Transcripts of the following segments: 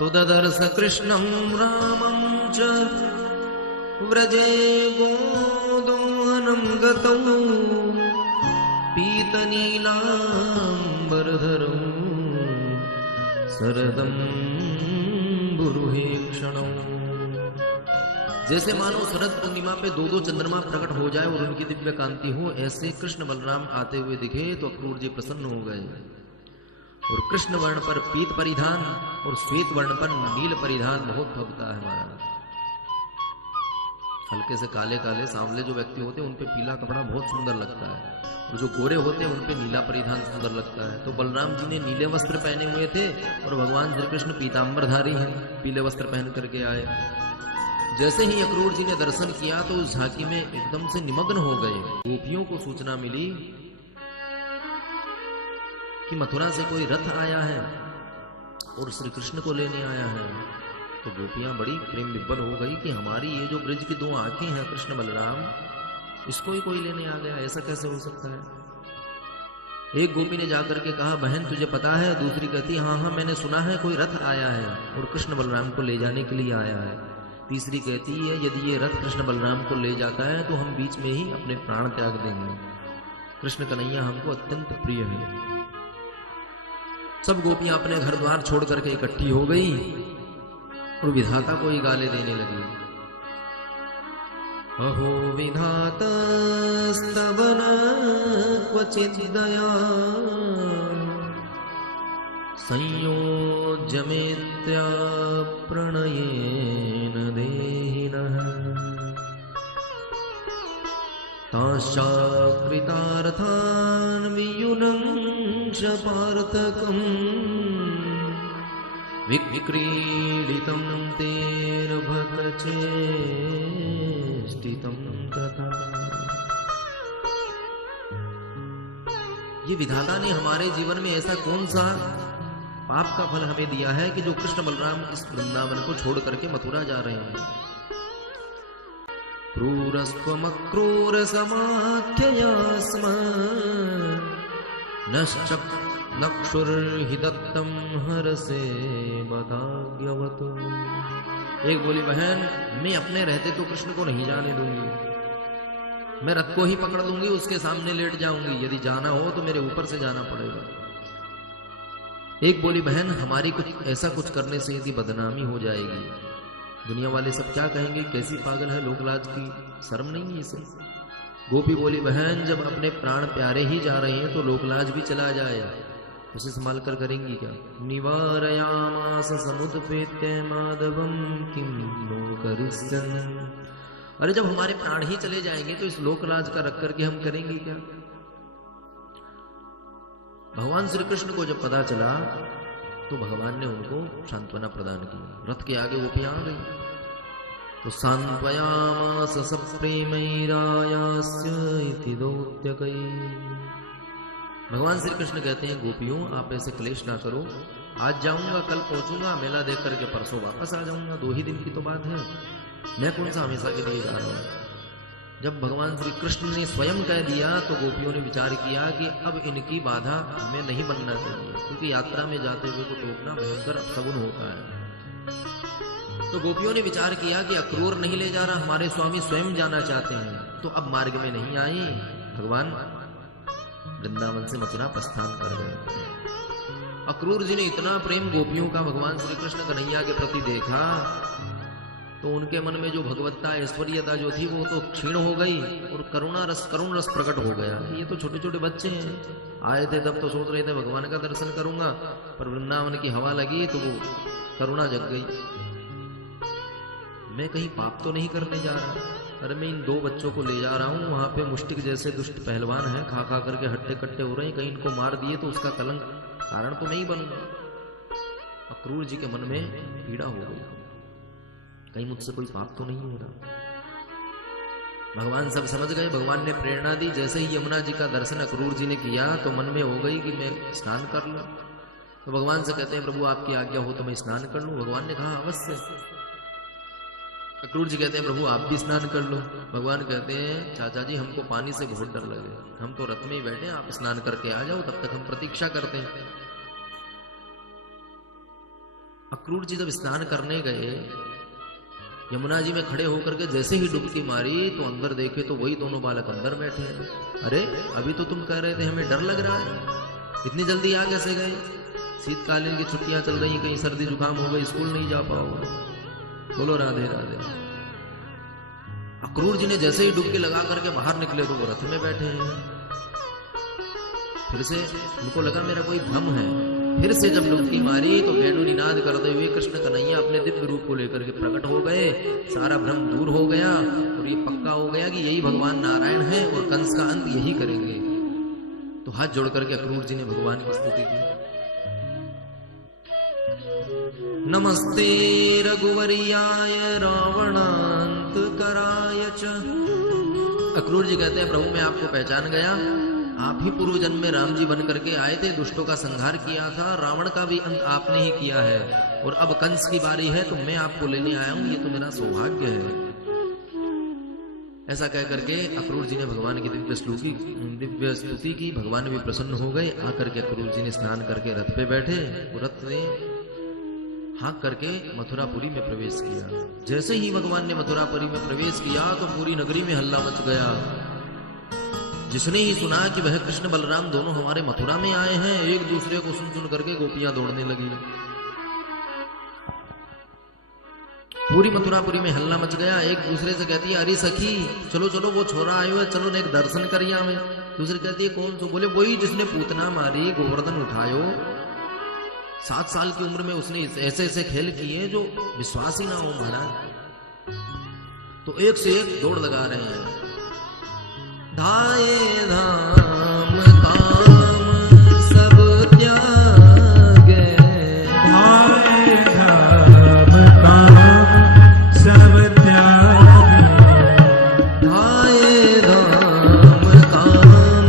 तो ददर्श कृष्णं रामं च व्रजे गोदोहनं गतौ पीतनीलाम्बरधरौ शरदं बुरुहे क्षणौ। जैसे मानो शरद पूर्णिमा पे दो दो चंद्रमा प्रकट हो जाए और उनकी दिव्य कांति हो, ऐसे कृष्ण बलराम आते हुए दिखे तो अक्रूर जी प्रसन्न हो गए। और कृष्ण वर्ण पर पीत परिधान और श्वेत वर्ण पर नील परिधान बहुत भगता है महाराज। हल्के से काले काले सांवले जो व्यक्ति होते हैं उन पे पीला कपड़ा बहुत सुंदर लगता है, और जो गोरे होते हैं उन पे नीला परिधान सुंदर लगता है। तो बलराम जी ने नीले वस्त्र पहने हुए थे और भगवान श्री कृष्ण पीतांबरधारी हैं, पीले वस्त्र पहन करके आए। जैसे ही अक्रूर जी ने दर्शन किया तो उस झांकी में एकदम से निमग्न हो गए। गोपियों को सूचना मिली कि मथुरा से कोई रथ आया है और श्री कृष्ण को लेने आया है। तो गोपियां बड़ी प्रेम विभोर हो गई कि हमारी ये जो ब्रज की दो आंखें हैं कृष्ण बलराम, इसको ही कोई लेने आ गया, ऐसा कैसे हो सकता है। एक गोपी ने जाकर के कहा, बहन तुझे पता है? दूसरी कहती, हाँ हाँ मैंने सुना है कोई रथ आया है और कृष्ण बलराम को ले जाने के लिए आया है। तीसरी कहती है, यदि ये रथ कृष्ण बलराम को ले जाता है तो हम बीच में ही अपने प्राण त्याग देंगे। कृष्ण कन्हैया हमको अत्यंत प्रिय है। सब गोपियां अपने घर द्वार छोड़ करके इकट्ठी हो गई और विधाता को ही गाले देने लगी। अहो विधातस्तवन क्वचित् दया संयोज्यमेत्या प्रणयेन देहिनः ताशाकृतार्थान् वियुनंक्ष पार्थकम् विक्रीडितं तेर्भक्तचेष्टितं तथा। ये विधाता ने हमारे जीवन में ऐसा कौन सा पाप का फल हमें दिया है कि जो कृष्ण बलराम इस वृंदावन को छोड़ करके मथुरा जा रहे हैं। क्रूरस्त्वमक्रूर समाख्ययास्म नक्षुर्हि दत्तं हरसे मदाज्ञवतु। एक बोली, बहन मैं अपने रहते तो कृष्ण को नहीं जाने दूंगी, मैं रथ को ही पकड़ लूंगी, उसके सामने लेट जाऊंगी, यदि जाना हो तो मेरे ऊपर से जाना पड़ेगा। एक बोली, बहन हमारी कुछ ऐसा कुछ करने से यदि बदनामी हो जाएगी, दुनिया वाले सब क्या कहेंगे, कैसी पागल है, लोकलाज की शर्म नहीं है इसे। गोपी बोली, बहन जब अपने प्राण प्यारे ही जा रहे हैं तो लोकलाज भी चला जाए, उसे संभाल कर करेंगी क्या। निवारयामास समुद्पेत्य माधवम किं नो करिष्यन्। अरे जब हमारे प्राण ही चले जाएंगे तो इस लोकलाज का रख करके हम करेंगे क्या। भगवान श्री कृष्ण को जब पता चला तो भगवान ने उनको सांत्वना प्रदान की। रथ के आगे गोपियां आ गई तो सांत्वयामास सप्रेमैरायास्य इति दौत्यकै। भगवान श्री कृष्ण कहते हैं, गोपियों आप ऐसे क्लेश ना करो, आज जाऊंगा कल पहुंचूंगा, मेला देख करके परसों वापस आ जाऊंगा, 2 ही दिन की तो बात है, मैं कौन सा हमेशा के लिए जा रहा हूं। जब भगवान श्री कृष्ण ने स्वयं कह दिया तो गोपियों ने विचार किया कि अब इनकी बाधा हमें नहीं बनना चाहिए, क्योंकि यात्रा में जाते हुए को टोकना भयंकर सगुन होता है। तो गोपियों ने विचार किया कि अक्रूर नहीं ले जा रहा, हमारे स्वामी स्वयं जाना चाहते हैं, तो अब मार्ग में नहीं आई। भगवान वृंदावन से मथुरा प्रस्थान कर गए। अक्रूर जी ने इतना प्रेम गोपियों का भगवान श्री कृष्ण कन्हैया के प्रति देखा तो उनके मन में जो भगवत्ता ऐश्वर्यता जो थी वो तो क्षीण हो गई और करुण रस प्रकट हो गया। ये तो छोटे छोटे बच्चे हैं, आए थे तब तो सोच रहे थे भगवान का दर्शन करूंगा, पर वृंदावन की हवा लगी तो वो करुणा जग गई। मैं कहीं पाप तो नहीं करने जा रहा, अरे मैं इन 2 बच्चों को ले जा रहा हूँ, वहां पे मुष्टिक जैसे दुष्ट पहलवान हैं, खा खा करके हट्टे कट्टे हो रहे हैं, कहीं इनको मार दिए तो उसका कलंक कारण तो नहीं बनूंगा। अक्रूर जी के मन में पीड़ा हो गई, कहीं मुझसे कोई पाप तो नहीं हो रहा। भगवान सब समझ गए, भगवान ने प्रेरणा दी। जैसे ही यमुना जी का दर्शन अक्रूर जी ने किया तो मन में हो गई कि मैं स्नान कर लूं। तो भगवान से कहते हैं, प्रभु आपकी आज्ञा हो तो मैं स्नान कर लूं। भगवान ने कहा अवश्य। अक्रूर जी कहते हैं, प्रभु आप भी स्नान कर लो। भगवान कहते हैं, चाचा जी हमको पानी से बहुत डर लगे, हम तो रथ में ही बैठे, आप स्नान करके आ जाओ, तब तक हम प्रतीक्षा करते हैं। अक्रूर जी जब स्नान करने गए, यमुना जी में खड़े होकर के जैसे ही डुबकी मारी तो अंदर देखे तो वही दोनों बालक अंदर बैठे हैं। अरे अभी तो तुम कह रहे थे हमें डर लग रहा है, इतनी जल्दी आ कैसे गए? शीतकालीन की छुट्टियां चल रही, कहीं सर्दी जुकाम हो गई, स्कूल नहीं जा पाओगे। बोलो राधे राधे। अक्रूर जी ने जैसे ही डुबकी लगा करके बाहर निकले तो वो रथ में बैठे हैं। फिर से उनको लगा मेरा कोई भ्रम है, फिर से जब डुबकी मारी तो वेणु निनाद करते हुए कृष्ण कन्हैया अपने दिव्य रूप को लेकर के प्रकट हो गए। सारा भ्रम दूर हो गया और ये पक्का हो गया कि यही भगवान नारायण है और कंस का अंत यही करेंगे। तो हाथ जोड़ करके अक्रूर जी ने भगवान की स्तुति की। नमस्ते रघुवरियाय रावणांत कराय च। अक्रूर जी कहते हैं प्रभु मैं आपको पहचान गया, आप ही पूर्व जन्म में राम जी बन करके आए थे, दुष्टों का संहार किया था, रावण का भी अंत आपने ही किया है और अब कंस की बारी है तो मैं आपको लेने आया हूं, ये तो मेरा सौभाग्य है। ऐसा कह करके अक्रूर जी ने भगवान की दिव्य स्तुति की। भगवान भी प्रसन्न हो गए। आकर के अक्रूर जी ने स्नान करके रथ पे बैठे, रथ में हाँक करके मथुरापुरी में प्रवेश किया। जैसे ही भगवान ने मथुरापुरी में प्रवेश किया तो पूरी नगरी में हल्ला मच गया। जिसने ही सुना कि वह कृष्ण बलराम दोनों हमारे मथुरा में आए हैं, एक दूसरे को सुन सुन करके गोपियां दौड़ने लगी। पूरी मथुरापुरी में हल्ला मच गया। एक दूसरे से कहती है अरे सखी चलो चलो वो छोरा आयो है, चलो एक दर्शन करिए हमें। दूसरी कहती है कौन सो? बोले वही जिसने पूतना मारी, गोवर्धन उठायो, 7 साल की उम्र में उसने ऐसे ऐसे खेल किए जो विश्वास ही ना हो महाराज। तो एक से एक दौड़ लगा रहे हैं। धाये धाम काम सब त्यागे, धाये धाम काम सब त्यागे, धाये धाम काम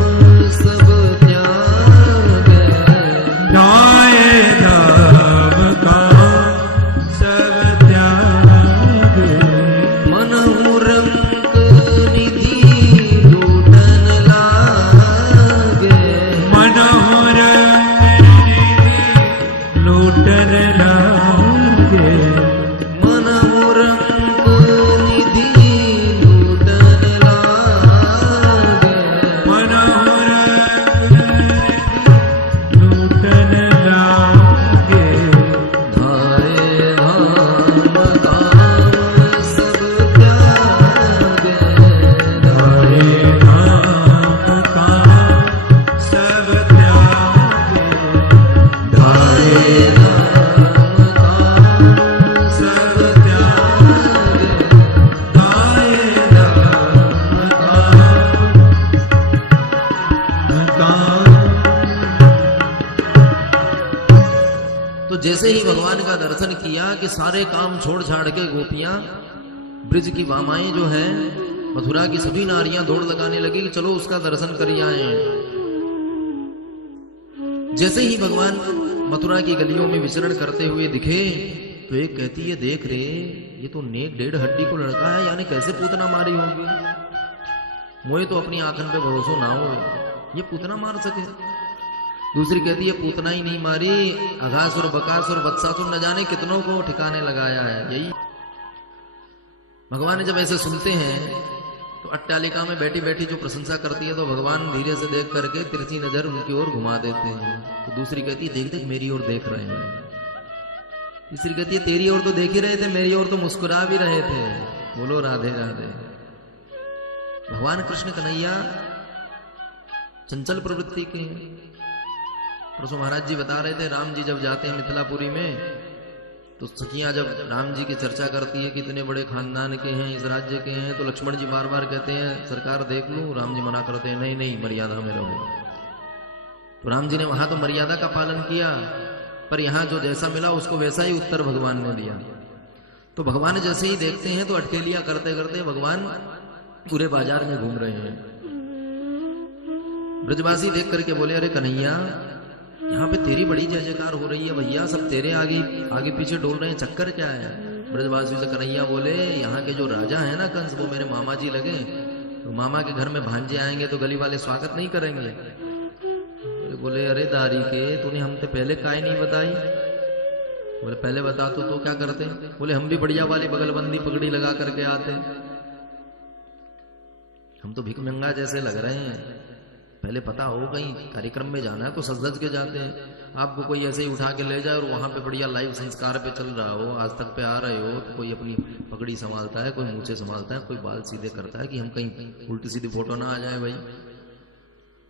सब त्यागे, धाये धाम काम सब त्यागे, मन मुरंक निधि लूटन लागे, मनोहर लूटन लागे, मन मुरंक निधि लूटन लागे, मनोहर लूटन लागे, धाये धाम काम सब त्यागे, धाये धाम काम सब त्यागे, धाये धाम काम सब त्यागे, धाये धाम काम। तो जैसे ही भगवान का दर्शन किया कि सारे काम छोड़ छाड़ के गोपियां, ब्रिज की वामाएं जो है, मथुरा की सभी नारियां दौड़ लगाने लगी कि चलो उसका दर्शन कर आए। जैसे ही भगवान मथुरा की गलियों में विचरण करते हुए दिखे तो एक कहती है देख रे ये तो नेक 1.5 हड्डी को लड़का है, यानी कैसे पूतना मारी होगी। मोए तो अपनी आंखन पे भरोसा ना हो, ये पूतना मार सके। दूसरी कहती है पूतना ही नहीं मारी, अघासुर बकासुर वत्सासुर न जाने कितनों को ठिकाने लगाया है। यही भगवान जब ऐसे सुनते हैं तो अट्टालिका में बैठी बैठी जो प्रशंसा करती है तो भगवान धीरे से देख करके तिरछी नजर उनकी ओर घुमा देते हैं। तो दूसरी कहती है देख देख मेरी ओर देख रहे हैं। तीसरी कहती है तेरी ओर तो देख ही रहे थे, मेरी ओर तो मुस्कुरा भी रहे थे। बोलो राधे राधे। भगवान कृष्ण कन्हैया चंचल प्रवृत्ति के। परसों महाराज जी बता रहे थे राम जी जब जाते हैं मिथिलापुरी में तो सखियां जब राम जी की चर्चा करती है कि इतने बड़े खानदान के हैं, इस राज्य के हैं, तो लक्ष्मण जी बार बार कहते हैं सरकार देख लूं। राम जी मना करते हैं नहीं नहीं मर्यादा में रहो। तो राम जी ने वहां तो मर्यादा का पालन किया, पर यहां जो जैसा मिला उसको वैसा ही उत्तर भगवान ने दिया। तो भगवान जैसे ही देखते हैं तो अटकेलियां करते करते भगवान पूरे बाजार में घूम रहे हैं। ब्रजवासी देख करके बोले अरे कन्हैया यहाँ पे तेरी बड़ी जय जयकार हो रही है भैया, सब तेरे आगे आगे पीछे डोल रहे हैं, चक्कर क्या है। ब्रजवासी से कन्हैया बोले यहाँ के जो राजा है ना कंस, वो मेरे मामा जी लगे, तो मामा के घर में भांजे आएंगे तो गली वाले स्वागत नहीं करेंगे। बोले अरे दारी के तूने हमसे पहले काहे नहीं बताई। बोले पहले बता तो क्या करते? बोले हम भी बढ़िया वाली बगलबंदी पगड़ी लगा करके आते, हम तो भिखमंगा जैसे लग रहे हैं। पहले पता हो कहीं कार्यक्रम में जाना है तो सज के जाते हैं, आपको कोई ऐसे ही उठा के ले जाए और वहां पे बढ़िया लाइव संस्कार पे चल रहा हो, आज तक पे आ रहे हो, तो कोई अपनी पगड़ी संभालता है, कोई मूछें संभालता है, कोई बाल सीधे करता है कि हम कहीं उल्टी सीधी फोटो ना आ जाए भाई।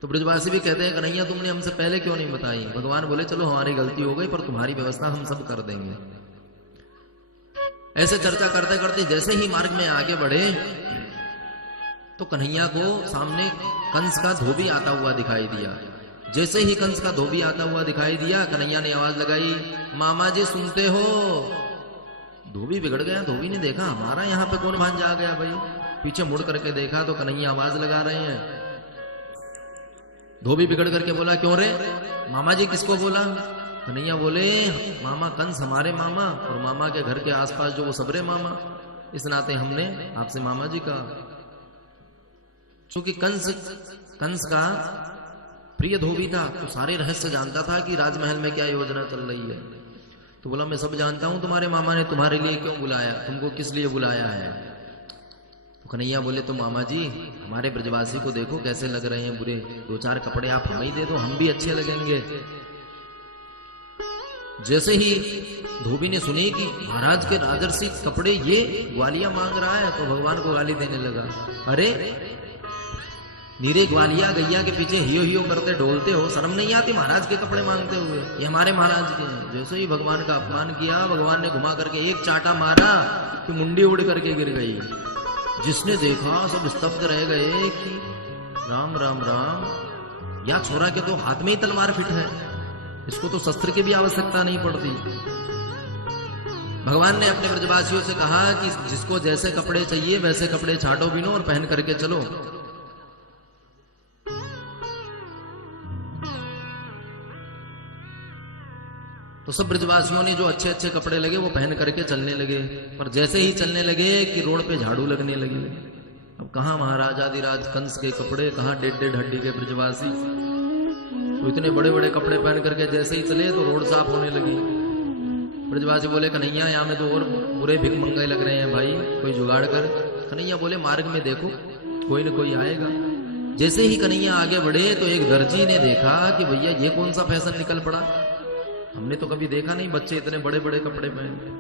तो ब्रजवासी भी कहते हैं कन्हैया तुमने हमसे पहले क्यों नहीं बताई? भगवान बोले चलो हमारी गलती हो गई पर तुम्हारी व्यवस्था हम सब कर देंगे। ऐसे चर्चा करते करते जैसे ही मार्ग में आगे बढ़े तो कन्हैया को सामने कंस का धोबी आता हुआ दिखाई दिया। जैसे ही कंस का धोबी आता हुआ दिखाई दिया, कन्हैया ने आवाज लगाई, मामा जी सुनते हो? धोबी बिगड़ गया, धोबी ने देखा हमारा यहाँ पे कौन भांजा आ गया भाई। पीछे मुड़ करके देखा तो कन्हैया आवाज लगा रहे हैं। धोबी बिगड़ करके बोला क्यों रे? मामा जी किसको बोला? कन्हैया बोले मामा कंस हमारे मामा, और मामा के घर के आसपास जो वो सबरे मामा, इस नाते हमने आपसे मामा जी कहा। क्योंकि कंस का प्रिय धोबी था तो सारे रहस्य जानता था कि राजमहल में क्या योजना चल रही है। तो बोला मैं सब जानता हूं, तुम्हारे मामा ने तुम्हारे लिए क्यों बुलाया, तुमको किस लिए बुलाया है? तो कन्हैया बोले तो मामा जी हमारे ब्रजवासी को देखो कैसे लग रहे हैं बुरे, दो चार कपड़े आप हमें ही दे दो, हम भी अच्छे लगेंगे। जैसे ही धोबी ने सुनी कि महाराज के राजर्षि कपड़े ये ग्वालिया मांग रहा है तो भगवान को गाली देने लगा। अरे नीरे ग्वालिया गैया के पीछे हियो हियो करते डोलते हो, शर्म नहीं आती महाराज के कपड़े मांगते हुए? ये हमारे महाराज के हैं। जैसे ही भगवान का अपमान किया, भगवान ने घुमा करके एक चाटा मारा कि मुंडी उड़ करके गिर गई। जिसने देखा सब स्तब्ध रह गए कि राम राम राम, या छोरा के तो हाथ में ही तलवार फिट है, इसको तो शस्त्र की भी आवश्यकता नहीं पड़ती। भगवान ने अपने ब्रजवासियों से कहा कि जिसको जैसे कपड़े चाहिए वैसे कपड़े छाटो बिनो और पहन करके चलो। तो सब ब्रजवासियों ने जो अच्छे अच्छे कपड़े लगे वो पहन करके चलने लगे, पर जैसे ही चलने लगे कि रोड पे झाड़ू लगने लगे। अब कहां महाराजाधिराज कंस के कपड़े, कहां डेढ़ डेढ़ हड्डी के ब्रजवासी। तो इतने बड़े बड़े कपड़े पहन करके जैसे ही चले तो रोड साफ होने लगी। ब्रजवासी बोले कन्हैया यहाँ में तो और बुरे भिखमंगे लग रहे हैं भाई, कोई जुगाड़ कर। कन्हैया बोले मार्ग में देखो कोई न कोई आएगा। जैसे ही कन्हैया आगे बढ़े तो एक दर्जी ने देखा कि भैया ये कौन सा फैशन निकल पड़ा, हमने तो कभी देखा नहीं बच्चे इतने बड़े बड़े कपड़े पहने।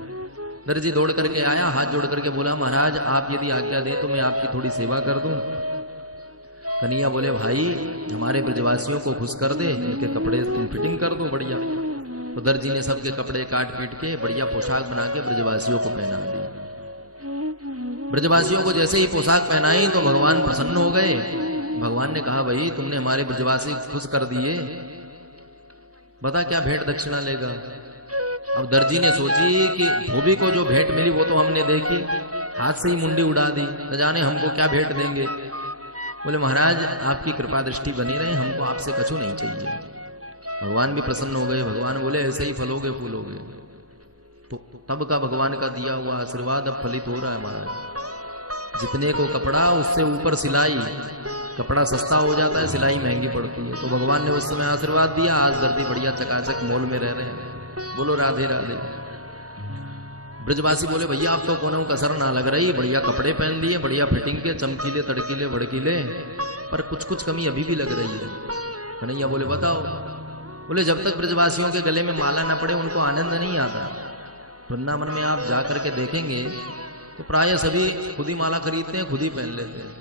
दर्जी दौड़ करके आया, हाथ जोड़ करके बोला महाराज आप यदि आज्ञा दें तो मैं आपकी थोड़ी सेवा कर दूं। कन्हैया बोले भाई हमारे ब्रजवासियों को खुश कर दे, इनके कपड़े तुम फिटिंग कर दो बढ़िया। तो दर्जी ने सबके कपड़े काट पीट के बढ़िया पोशाक बना के ब्रजवासियों को पहना दी। ब्रजवासियों को जैसे ही पोशाक पहनाई तो भगवान प्रसन्न हो गए। भगवान ने कहा भाई तुमने हमारे ब्रजवासी खुश कर दिए, बता क्या भेंट दक्षिणा लेगा। अब दर्जी ने सोची कि धोबी को जो भेंट मिली वो तो हमने देखी, हाथ से ही मुंडी उड़ा दी, न जाने हमको क्या भेंट देंगे। बोले महाराज आपकी कृपा दृष्टि बनी रहे, हमको आपसे कछु नहीं चाहिए। भगवान भी प्रसन्न हो गए। भगवान बोले ऐसे ही फलोगे फूलोगे। तो तब का भगवान का दिया हुआ आशीर्वाद अब फलित हो रहा है महाराज। जितने को कपड़ा उससे ऊपर सिलाई, कपड़ा सस्ता हो जाता है, सिलाई महंगी पड़ती है। तो भगवान ने उस समय आशीर्वाद दिया, आज धरती बढ़िया चकाचक मॉल में रह रहे हैं। बोलो राधे राधे। ब्रजवासी बोले भैया आप तो कोनों कसर ना लग रही, बढ़िया कपड़े पहन लिए, बढ़िया फिटिंग के, चमकीले तड़कीले भड़कीले, पर कुछ कुछ कमी अभी भी लग रही है। कन्हैया बोले बताओ। बोले जब तक ब्रजवासियों के गले में माला ना पड़े उनको आनंद नहीं आता। वृंदावन में आप जा करके देखेंगे तो प्राय सभी खुद ही माला खरीदते हैं, खुद ही पहन लेते हैं।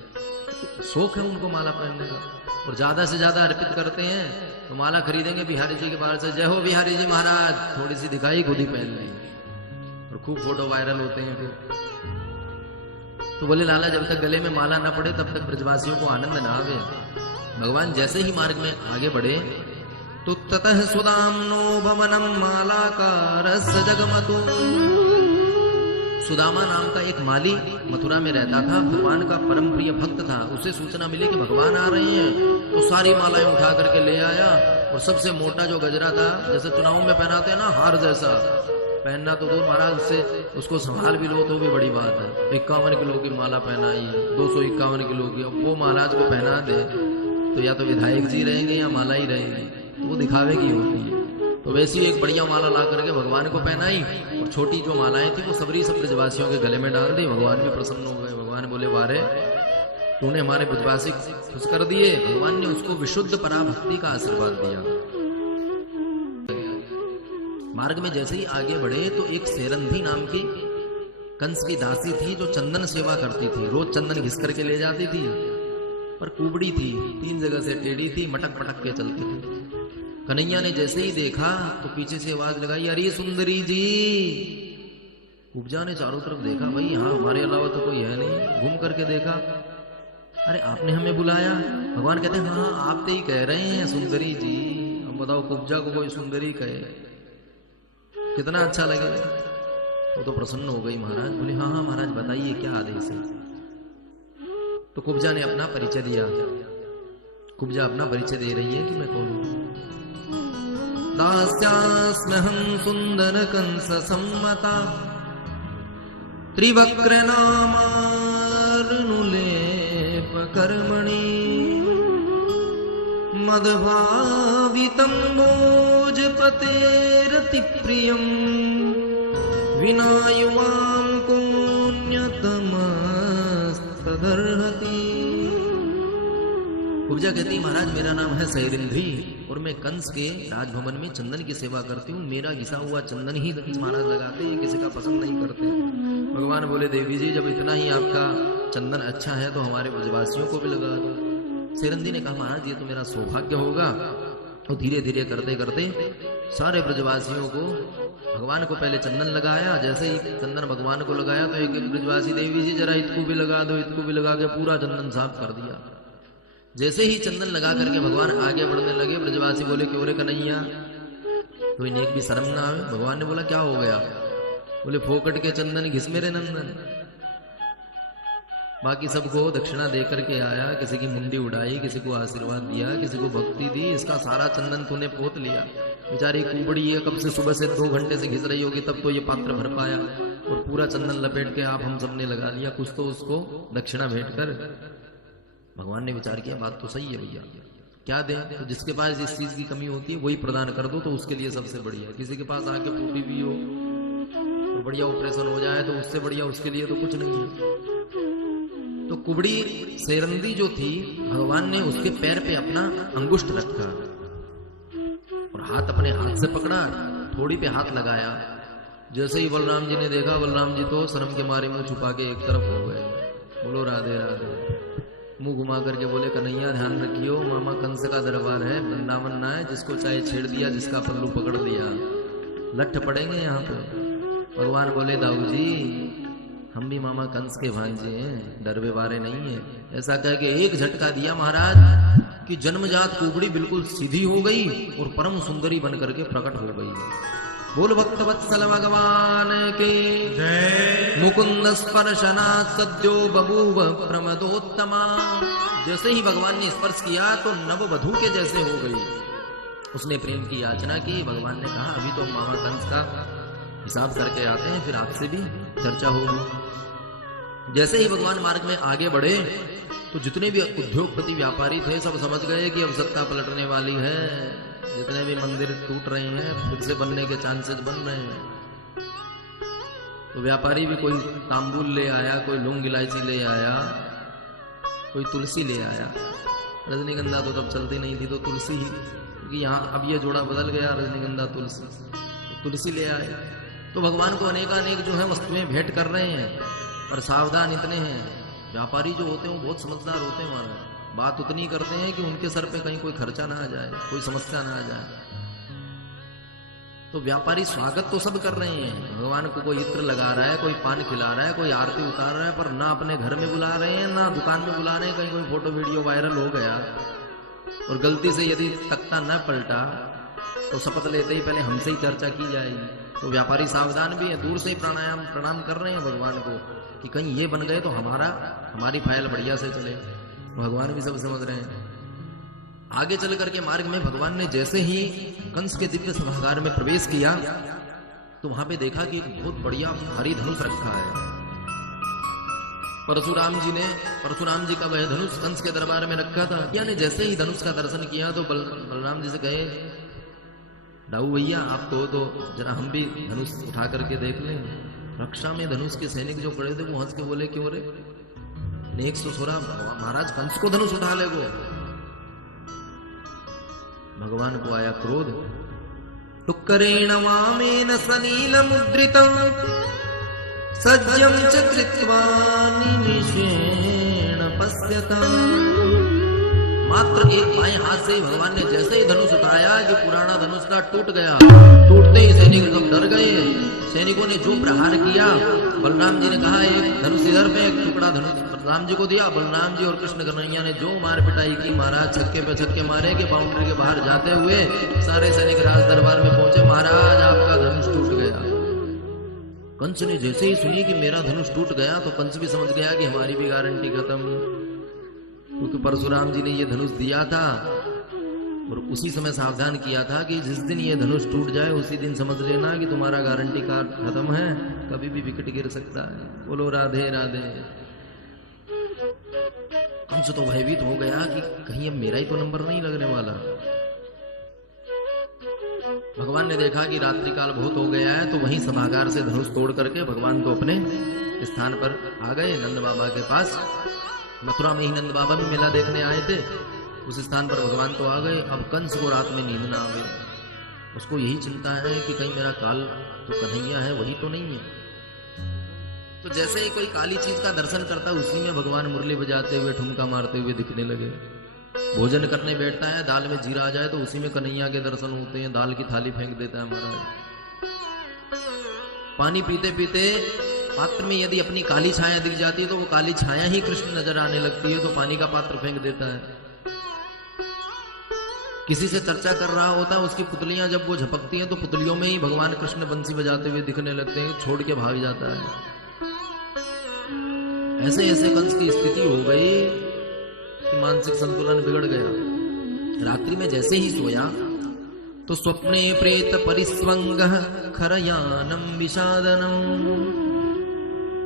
शौक है उनको माला पहनने का, और ज्यादा से ज्यादा अर्पित करते हैं। तो माला खरीदेंगे बिहारी जी के बाहर से, जय हो बिहारी जी महाराज, थोड़ी सी दिखाई खुद ही पहन लेंगे और खूब फोटो वायरल होते हैं फिर। तो बोले लाला जब तक गले में माला ना पड़े तब तक ब्रजवासियों को आनंद ना आवे। भगवान जैसे ही मार्ग में आगे बढ़े तो ततः सुदाम्नो भवनम माला का रस जगमतु। सुदामा नाम का एक माली मथुरा में रहता था, भगवान का परम प्रिय भक्त था। उसे सूचना मिली कि भगवान आ रहे हैं, तो सारी मालाएं उठा करके ले आया और सबसे मोटा जो गजरा था, जैसे चुनाव में पहनाते हैं ना हार जैसा, पहनना तो दूर महाराज, उससे उसको संभाल भी लो तो भी बड़ी बात है। 51 किलो की माला पहनाई, 251 किलो की। अब वो महाराज को पहना दे तो या तो विधायक जी रहेंगे या माला ही रहेगी, तो वो दिखावे की होती है। तो वैसी एक बढ़िया माला ला करके भगवान को पहनाई और छोटी जो मालाएं थी वो सबरी सब ब्रजवासियों के गले में डाल दी। भगवान भी प्रसन्न हो गए। भगवान बोले वारे तूने हमारे ब्रजवासी खुश कर दिए। भगवान ने उसको विशुद्ध पराभक्ति का आशीर्वाद दिया। मार्ग में जैसे ही आगे बढ़े तो एक सेरंधी नाम की कंस की दासी थी जो चंदन सेवा करती थी। रोज चंदन घिस करके ले जाती थी, पर कुबड़ी थी, 3 जगह से टेढ़ी थी, मटक पटक के चलती थी। कन्हैया ने जैसे ही देखा तो पीछे से आवाज लगाई, अरे सुंदरी जी। कुब्जा ने चारों तरफ देखा, भाई यहाँ हमारे अलावा तो कोई है नहीं। घूम करके देखा, अरे आपने हमें बुलाया? भगवान कहते हैं हाँ आप तो ही कह रहे हैं सुंदरी जी। अब बताओ कुब्जा को कोई सुंदरी कहे, कितना अच्छा लगे। वो तो प्रसन्न हो गई। महाराज बोले हाँ हाँ महाराज बताइए क्या आदेश है। तो कुब्जा ने अपना परिचय दिया। कुब्जा अपना परिचय दे रही है कि मैं कौन हूं। दास्यास्म्यहं सुंदर कंस सम्मता त्रिवक्र नामार्नुलेप कर्मणि मदभावितं भोजपतेरति प्रियं विना युवां कोऽन्यतमस्तदर्हति। कुब्जा कहती महाराज मेरा नाम है सैरिंध्री और मैं कंस के राजभवन में चंदन की सेवा करती हूँ। मेरा घिसा हुआ चंदन ही कंस महाराज लगाते हैं, किसी का पसंद नहीं करते। भगवान बोले देवी जी जब इतना ही आपका चंदन अच्छा है तो हमारे ब्रजवासियों को भी लगा दो। सैरिंध्री ने कहा महाराज ये तो मेरा सौभाग्य होगा। और धीरे धीरे करते करते सारे ब्रजवासियों को भगवान को पहले चंदन लगाया। जैसे ही चंदन भगवान को लगाया तो एक ब्रजवासी देवी जी जरा इसको भी लगा दो, इसको भी लगा के पूरा चंदन साफ कर दिया। जैसे ही चंदन लगा करके भगवान आगे बढ़ने लगे, ब्रजवासी बोले क्यों रे कन्हैया कोई नेक भी शर्म ना आवे। भगवान ने बोला क्या हो गया? बोले फोकट के चंदन घिस मेरे नंदन। बाकी सबको दक्षिणा दे करके आया, किसी की मुंडी उड़ाई, किसी को आशीर्वाद दिया, किसी को भक्ति दी। इसका सारा चंदन तूने पोत लिया। बेचारी कुबड़ी है, कब से सुबह से 2 घंटे से घिस रही होगी तब तो ये पात्र भर पाया और पूरा चंदन लपेट के आप हम सबने लगा लिया। कुछ तो उसको दक्षिणा भेंट कर। भगवान ने विचार किया बात तो सही है भैया, क्या दें? तो जिसके पास जिस चीज की कमी होती है वही प्रदान कर दो तो उसके लिए सबसे बढ़िया। किसी के पास आके टूटी भी हो तो बढ़िया ऑपरेशन हो जाए तो उससे बढ़िया उसके लिए तो कुछ नहीं है। तो कुबड़ी सेरंदी जो थी भगवान ने उसके पैर पे अपना अंगुष्ठ रखा और हाथ अपने हाथ से पकड़ा, थोड़ी पे हाथ लगाया। जैसे ही बलराम जी ने देखा, बलराम जी तो शर्म के मारे मुंह छुपा के एक तरफ हो गए। बोलो राधे राधे। मुंह घुमा करके बोले कन्हैया ध्यान रखियो, मामा कंस का दरबार है, वृंदावन ना है। जिसको चाहे छेड़ दिया, जिसका पल्लू पकड़ दिया लठ पड़ेंगे यहाँ पे। भगवान बोले दाऊ जी हम भी मामा कंस के भांजे हैं, डरवे वारे नहीं है। ऐसा कह के एक झटका दिया महाराज कि जन्मजात कुबड़ी बिल्कुल सीधी हो गई और परम सुंदरी बन करके प्रकट हो गई। बोल भक्त वत्सल भगवान के जय। मुकुंद स्पर्शनात् सद्यो बभूव प्रमदोत्तमा। जैसे ही भगवान ने स्पर्श किया तो नववधू के जैसे हो गई। उसने प्रेम की याचना की। भगवान ने कहा अभी तो मामा कंस का हिसाब करके आते हैं, फिर आपसे भी चर्चा होगी। जैसे ही भगवान मार्ग में आगे बढ़े तो जितने भी उद्योगपति व्यापारी थे सब समझ गए कि अब सत्ता पलटने वाली है। जितने भी मंदिर टूट रहे हैं फिर से बनने के चांसेस बन रहे हैं। तो व्यापारी भी कोई तांबुल ले आया, कोई लौंग इलायची ले आया, कोई तुलसी ले आया। रजनीगंधा तो तब चलती नहीं थी तो तुलसी ही, क्योंकि यहाँ अब ये जोड़ा बदल गया रजनीगंधा तुलसी, तुलसी ले आए। तो भगवान को अनेकानेक जो है वस्तुएं भेंट कर रहे हैं, पर सावधान इतने हैं। व्यापारी जो होते हैं वो बहुत समझदार होते हैं महाराज। बात उतनी करते हैं कि उनके सर पे कहीं कोई खर्चा ना आ जाए, कोई समस्या ना आ जाए। तो व्यापारी स्वागत तो सब कर रहे हैं। भगवान को कोई इत्र लगा रहा है, कोई पान खिला रहा है, कोई आरती उतार रहा है, पर ना अपने घर में बुला रहे हैं ना दुकान में बुला रहे हैं। कहीं कोई फोटो वीडियो वायरल हो गया और गलती से यदि तख्ता न पलटा तो शपथ लेते ही पहले हमसे ही चर्चा की जाएगी। तो व्यापारी सावधान भी है, दूर से ही प्रणाम कर रहे हैं भगवान को कि कहीं ये बन गए तो हमारी फाइल बढ़िया से चले। भगवान भी सब समझ रहे हैं। आगे चल करके मार्ग में भगवान ने जैसे ही कंस के दिव्य सभागार में प्रवेश किया तो वहां पे देखा कि एक बहुत बढ़िया भारी धनुष रखा है। परशुराम जी का वह धनुष कंस के दरबार में रखा था। यानी जैसे ही धनुष का दर्शन किया तो बलराम जी से कहे डाऊ भैया आप तो जरा हम भी धनुष उठा करके देख लें। रक्षा में धनुष के सैनिक जो खड़े थे वो हंस के बोले क्यों रे, नेक सो छोरा महाराज कंस को धनुष उठा ले गो। भगवान को आया क्रोध। टुक्करेण वामेन सनील मुद्रितं सज्जं च कृत्वा निमिषेण पश्यतम्। मात्र एक बाएं हाथ से ही भगवान ने जैसे ही धनुष उठाया कि पुराना धनुष का टूट गया। टूटते ही सैनिक सब डर गए। सैनिकों ने जो प्रहार किया, बलराम जी ने कहा एक धनुष इधर पे, एक टुकड़ा धनुष बलराम जी को दिया। बलराम जी और कृष्ण कन्हैया ने जो मार पिटाई की, महाराज छक्के पे छक्के मारे कि बाउंड्री के बाहर जाते हुए सारे सैनिक राज दरबार में पहुंचे। महाराज आपका धनुष टूट गया। कंस ने जैसे ही सुनी कि मेरा धनुष टूट गया तो कंस भी समझ गया कि हमारी भी गारंटी खत्म, क्योंकि परशुराम जी ने ये धनुष दिया था और उसी समय सावधान किया था कि जिस दिन ये धनुष टूट जाए उसी दिन समझ लेना कि तुम्हारा गारंटी कार्ड खत्म है, कभी भी विकेट गिर सकता है। बोलो राधे राधे। कंस तो भयभीत हो गया कि कहीं अब मेरा ही तो नंबर नहीं लगने वाला। भगवान ने देखा कि रात्रि काल बहुत हो गया है तो वहीं सभागार से धनुष तोड़ करके भगवान तो अपने स्थान पर आ गए, नंद बाबा के पास। मथुरा में ही नंद बाबा भी मेला देखने आए थे, उस स्थान पर भगवान तो आ गए। अब कंस को रात में नींद ना आवे, उसको यही चिंता है कि कहीं मेरा काल तो कन्हैया है वही तो नहीं है। तो जैसे ही कोई काली चीज का दर्शन करता है उसी में भगवान मुरली बजाते हुए ठुमका मारते हुए दिखने लगे। भोजन करने बैठता है, दाल में जीरा आ जाए तो उसी में कन्हैया के दर्शन होते हैं, दाल की थाली फेंक देता है महाराज। पानी पीते पीते पात्र में यदि अपनी काली छाया दिख जाती है तो वो काली छाया ही कृष्ण नजर आने लगती है, तो पानी का पात्र फेंक देता है। किसी से चर्चा कर रहा होता है, उसकी पुतलियां जब वो झपकती हैं तो पुतलियों में ही भगवान कृष्ण बंसी बजाते हुए दिखने लगते हैं, छोड़ के भाग जाता है। ऐसे ऐसे कंस की स्थिति हो गई कि मानसिक संतुलन बिगड़ गया। रात्रि में जैसे ही सोया तो स्वप्ने प्रेत परिस्वंग खरयानम विषादनम।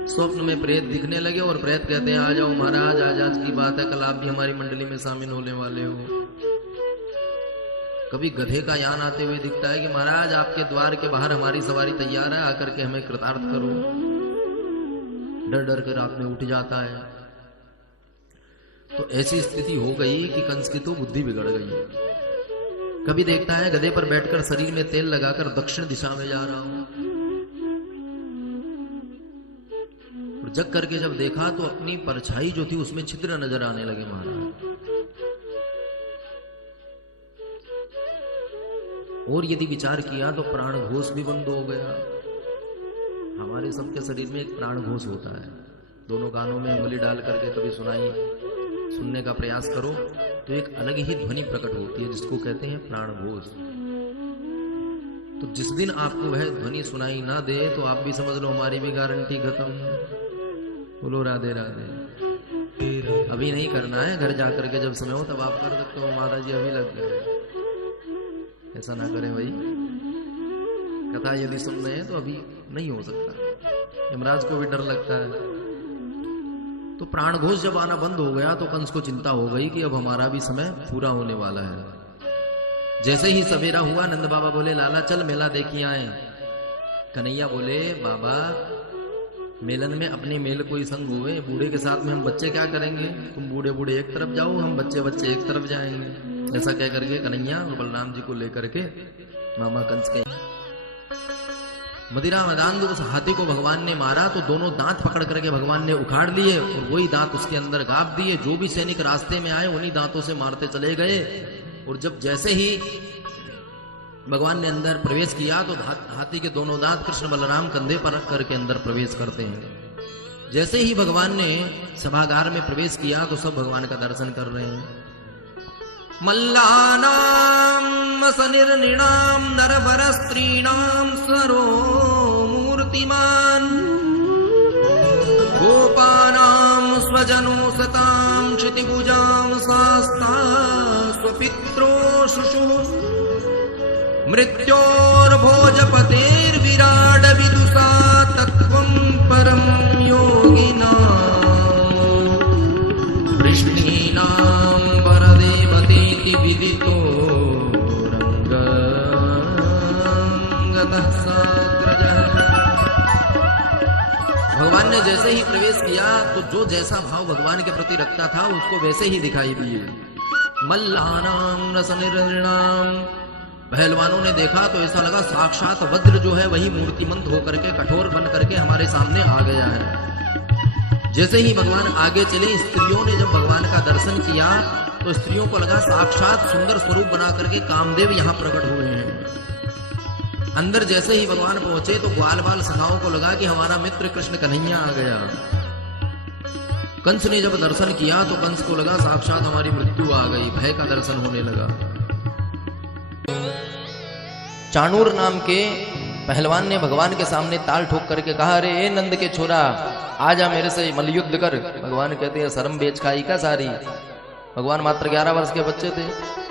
स्वप्न में प्रेत दिखने लगे और प्रेत कहते हैं आ जाओ महाराज, आज की बात है, कल आप भी हमारी मंडली में शामिल होने वाले हो। कभी गधे का यान आते हुए दिखता है कि महाराज आपके द्वार के बाहर हमारी सवारी तैयार है, आकर के हमें कृतार्थ करो। डर डर कर रात में उठ जाता है। तो ऐसी स्थिति हो गई कि कंस की तो बुद्धि बिगड़ गई। कभी देखता है गधे पर बैठकर शरीर में तेल लगाकर दक्षिण दिशा में जा रहा हूं, और जग करके जब देखा तो अपनी परछाई जो थी उसमें छिद्र नजर आने लगे महाराज। और यदि विचार किया तो प्राण घोष भी बंद हो गया। हमारे सबके शरीर में एक प्राण घोष होता है, दोनों कानों में उंगली डाल करके कभी सुनने का प्रयास करो तो एक अलग ही ध्वनि प्रकट होती है जिसको कहते हैं प्राण घोष। तो जिस दिन आपको वह ध्वनि सुनाई ना दे तो आप भी समझ लो हमारी भी गारंटी खत्म। बोलो राधे राधे। अभी नहीं करना है, घर जाकर के जब समय हो तब आप कर सकते हो। महाराज जी अभी लग गए, ऐसा ना करें भाई। कथा यदि सुन रहे हैं तो अभी नहीं हो सकता, यमराज को भी डर लगता है। तो प्राण घोष जब आना बंद हो गया तो कंस को चिंता हो गई कि अब हमारा भी समय पूरा होने वाला है। जैसे ही सवेरा हुआ नंद बाबा बोले लाला चल मेला देखिए आए। कन्हैया बोले बाबा मेलन में अपने मेल कोई संग हुए, बूढ़े के साथ में हम बच्चे क्या करेंगे, तुम बूढ़े बूढ़े एक तरफ जाओ, हम बच्चे बच्चे एक तरफ जाएंगे। ऐसा कह करके कन्हैया और बलराम जी को लेकर के मामा कंस के मदिरा मैदान उस हाथी को भगवान ने मारा तो दोनों दांत पकड़ करके भगवान ने उखाड़ लिए और वही दांत उसके अंदर गाप दिए। जो भी सैनिक रास्ते में आए उन्हीं दांतों से मारते चले गए। और जब जैसे ही भगवान ने अंदर प्रवेश किया तो हाथी के दोनों दांत कृष्ण बलराम कंधे पर रख करके अंदर प्रवेश करते हैं। जैसे ही भगवान ने सभागार में प्रवेश किया तो सब भगवान का दर्शन कर रहे हैं। मल्लानां सनिर्निणां नरवरस्त्रीणां स्वरो मूर्तिमान् गोपानां स्वजनो सतां क्षितिभुजां शास्ता स्वपित्रो शुशुः मृत्योर्भोजपतेर्विराड विदुषा तत्त्वं परं योगिनां वृष्णीनां वरदेवतेति विदितो रंग भगवान ने जैसे ही प्रवेश किया तो जो जैसा भाव भगवान के प्रति रखता था उसको वैसे ही दिखाई दिए। मल्लानाम रसनिर्णाम, पहलवानों ने देखा तो ऐसा लगा साक्षात वज्र जो है वही मूर्तिमंत होकर के कठोर बन करके हमारे सामने आ गया है। जैसे ही भगवान आगे चले, स्त्रियों ने जब भगवान का दर्शन किया तो स्त्रियों को लगा साक्षात सुंदर स्वरूप बना करके कामदेव यहाँ प्रकट हुए हैं। अंदर जैसे ही भगवान पहुंचे तो ग्वाल बाल सखाओं को लगा कि हमारा मित्र कृष्ण कन्हैया आ गया। कंस ने जब दर्शन किया तो कंस को लगा साक्षात हमारी मृत्यु आ गई, भय का दर्शन होने लगा। चाणूर नाम के पहलवान ने भगवान के सामने ताल ठोक करके कहा, अरे ए नंद के छोरा, आजा मेरे से मल्लयुद्ध कर। भगवान कहते हैं शर्म बेच खाई का सारी। भगवान मात्र 11 वर्ष के बच्चे थे।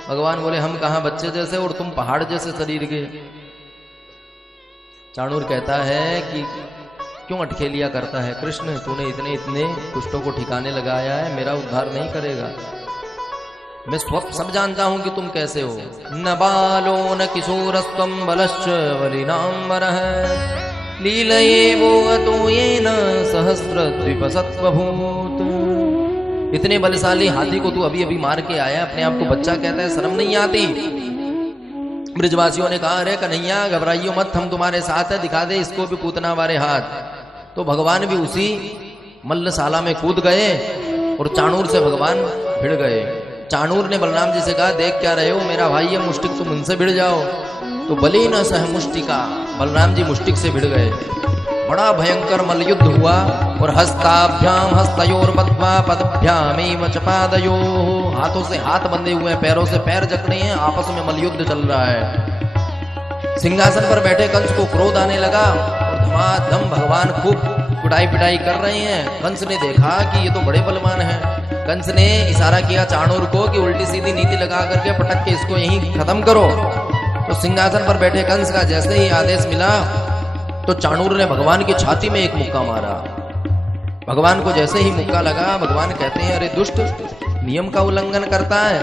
भगवान बोले हम कहां बच्चे जैसे और तुम पहाड़ जैसे शरीर के। चाणूर कहता है कि क्यों अटखेलिया करता है कृष्ण, तूने इतने इतने कुष्ठों को ठिकाने लगाया है, मेरा उद्धार नहीं करेगा। मैं सब जानता हूं कि तुम कैसे हो। न बालो न किशोरस्त्वं बलश्च बलिनाम्बरः लीलयेवो अतो येन सहस्रद्विपसत्वभूत। इतने बलशाली हाथी को तू अभी अभी मार के आया, अपने आप को बच्चा कहता है, शर्म नहीं आती। ब्रजवासियों ने कहा, अरे कन्हैया घबराइयो मत, हम तुम्हारे साथ है, दिखा दे इसको भी पूतना वाले हाथ। तो भगवान भी उसी मल्लशाला में कूद गए और चाणूर से भगवान भिड़ गए। चाणूर ने बलराम जी से कहा, देख क्या रहे हो, मेरा भाई है मुष्टिक, तुम उनसे भिड़ जाओ। तो बली न सह मुष्टिका, बलराम जी मुष्टिक से भिड़ गए। बड़ा भयंकर मल्लयुद्ध हुआ और हस्ताभ्याम हस्तयोर बद्ध्वा पदभ्यामेव च पादयोः, हाथों से हाथ बंधे हुए हैं, पैरों से पैर जकड़े हैं, आपस में मल्लयुद्ध चल रहा है। सिंहासन पर बैठे कंस को क्रोध आने लगा और धमाधम भगवान खूब कुटाई पिटाई कर रहे हैं। कंस ने देखा कि ये तो बड़े बलवान हैं। कंस ने इशारा किया चाणूर को कि उल्टी सीधी नीति लगा करके पटक के इसको यहीं खत्म करो। तो सिंहासन पर बैठे कंस का जैसे ही आदेश मिला तो चाणूर ने भगवान की छाती में एक मुक्का मारा। भगवान को जैसे ही मुक्का लगा, भगवान कहते हैं, अरे दुष्ट, नियम का उल्लंघन करता है।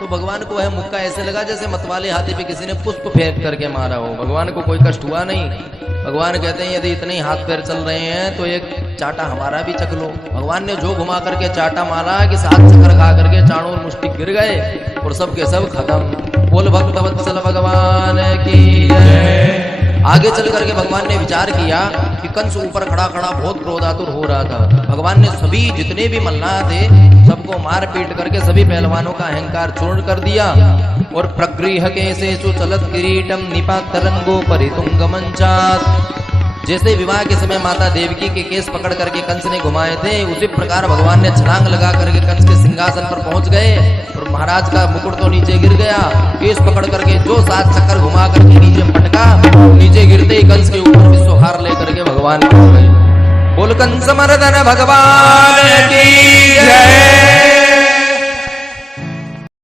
तो भगवान को वह मुक्का ऐसे लगा जैसे मतवाले हाथी पे किसी ने पुष्प फेंक करके मारा हो। भगवान को कोई कष्ट हुआ नहीं। भगवान कहते हैं, यदि इतने ही हाथ पैर चल रहे हैं तो एक चाटा हमारा भी चख लो। भगवान ने जो घुमा करके चाटा मारा कि 7 चक्कर खा करके चाणूर मुष्टिक गिर गए और सब के सब खत्म। बोल भक्त वत्सल भगवान की जय। आगे चल करके भगवान ने विचार किया कि कंस ऊपर खड़ा खड़ा बहुत क्रोधातुर हो रहा था। भगवान ने सभी जितने भी मल्लाह थे सबको मार पीट करके सभी पहलवानों का अहंकार चूर्ण कर दिया और प्रगृह केशेषु चलत किरीटम निपात तरंगो परितुंगमंचात्। जैसे विवाह के समय माता देवकी के केस पकड़ करके कंस ने घुमाए थे, उसी प्रकार भगवान ने छलांग लगा करके कंस के सिंहासन पर पहुंच गए और महाराज का मुकुट तो नीचे गिर गया। केस पकड़ करके जो 7 चक्कर घुमा करके नीचे पटका, नीचे गिरते ही कंस के ऊपर विश्वहार लेकर के भगवान पहुंच गए। बोल कंस मर्दन भगवान की जय।